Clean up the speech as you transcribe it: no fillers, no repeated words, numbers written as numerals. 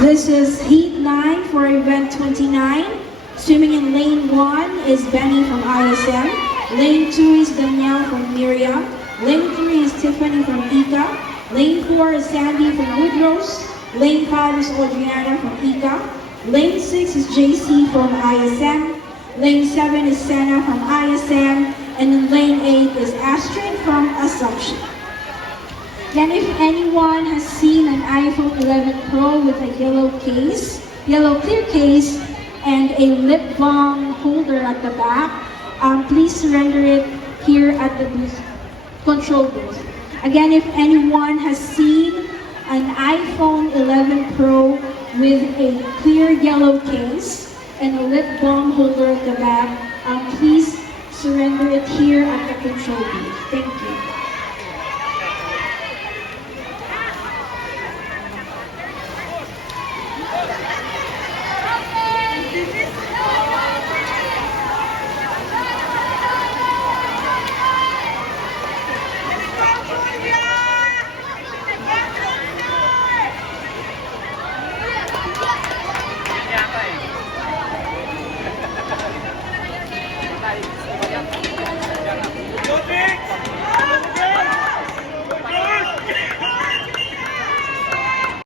This is Heat 9 for Event 29. Swimming in Lane 1 is Benny from ISM. Lane 2 is Danielle from Miriam. Lane 3 is Tiffany from Ika. Lane 4 is Sandy from Woodrose. Lane 5 is Audriana from Ika. Lane 6 is JC from ISM. Lane 7 is Senna from ISM. And in Lane 8 is Astrid from Assumption. Then if anyone has seen an iPhone 11 Pro with a yellow clear case, and a lip balm holder at the back, please surrender it here at the control booth. Again, if anyone has seen an iPhone 11 Pro with a clear yellow case and a lip balm holder at the back, please surrender it here at the control booth. Thank you.